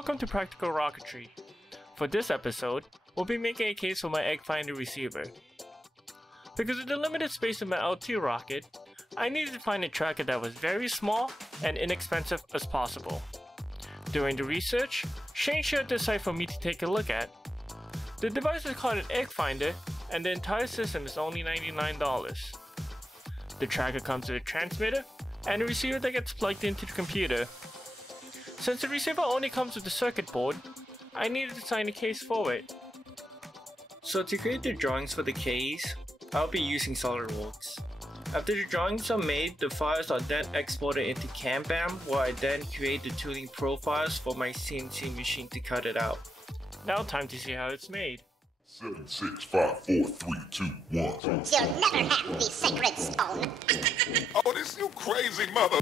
Welcome to Practical Rocketry. For this episode, we'll be making a case for my Eggfinder receiver. Because of the limited space in my L2 rocket, I needed to find a tracker that was very small and inexpensive as possible. During the research, Shane shared this site for me to take a look at. The device is called an Eggfinder, and the entire system is only $99. The tracker comes with a transmitter and a receiver that gets plugged into the computer. Since the receiver only comes with the circuit board, I needed to design a case for it. So to create the drawings for the case, I'll be using SolidWorks. After the drawings are made, the files are then exported into CAMBAM, where I then create the tooling profiles for my CNC machine to cut it out. Now time to see how it's made. 7, 6, 5, 4, 3, 2, 1. You'll never have the sacred stone. Oh, this you crazy mother.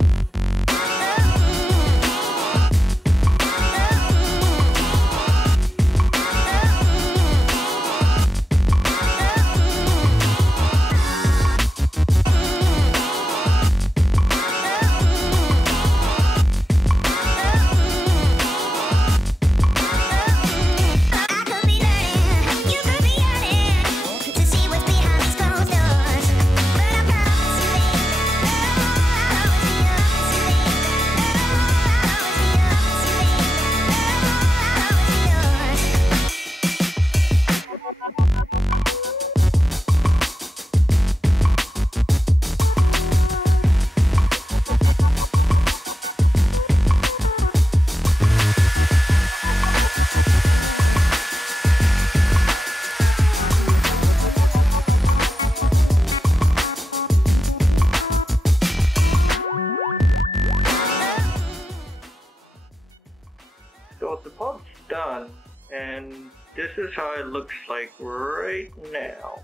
So the pub's done, and this is how it looks like right now.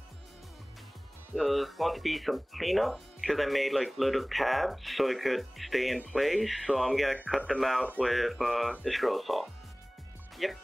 There's going to be some cleanup because I made like little tabs so it could stay in place. So I'm gonna cut them out with a scroll saw. Yep.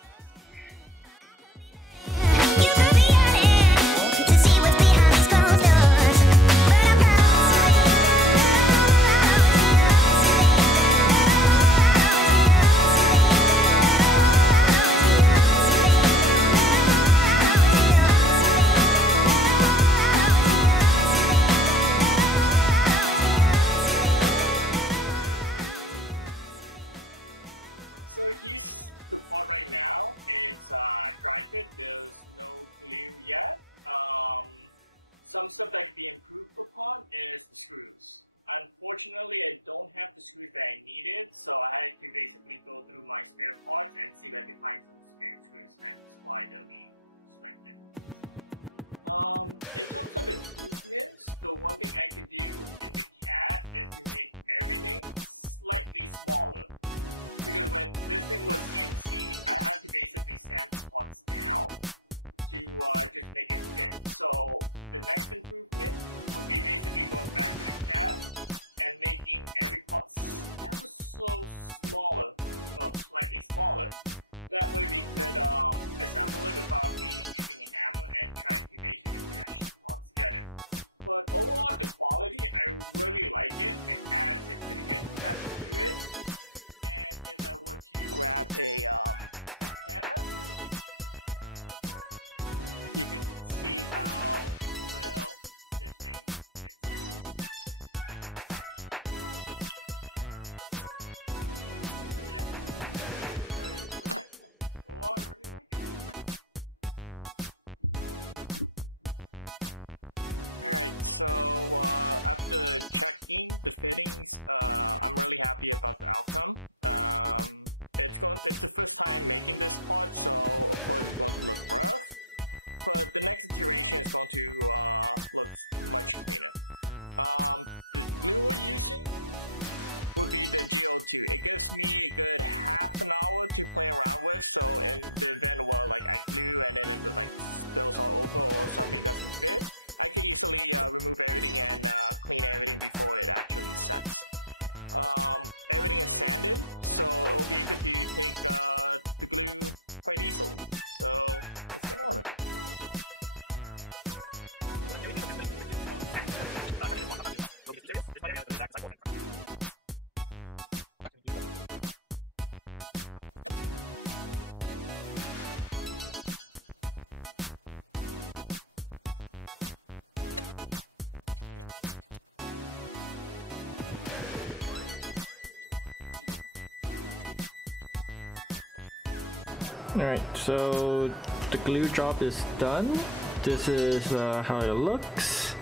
Alright, so the glue job is done. This is how it looks.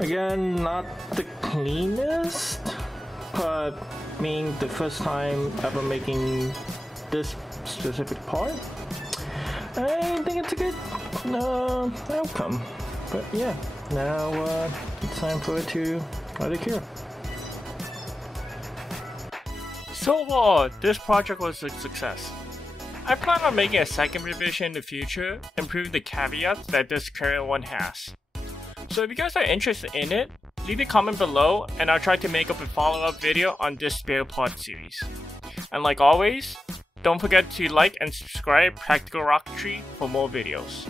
Again, not the cleanest, but being the first time ever making this specific part, I think it's a good outcome. But yeah, now it's time for it to cure. So this project was a success. I plan on making a second revision in the future, improving the caveats that this current one has. So if you guys are interested in it, leave a comment below and I'll try to make up a follow-up video on this spare part series. And like always, don't forget to like and subscribe Practical Rocketry for more videos.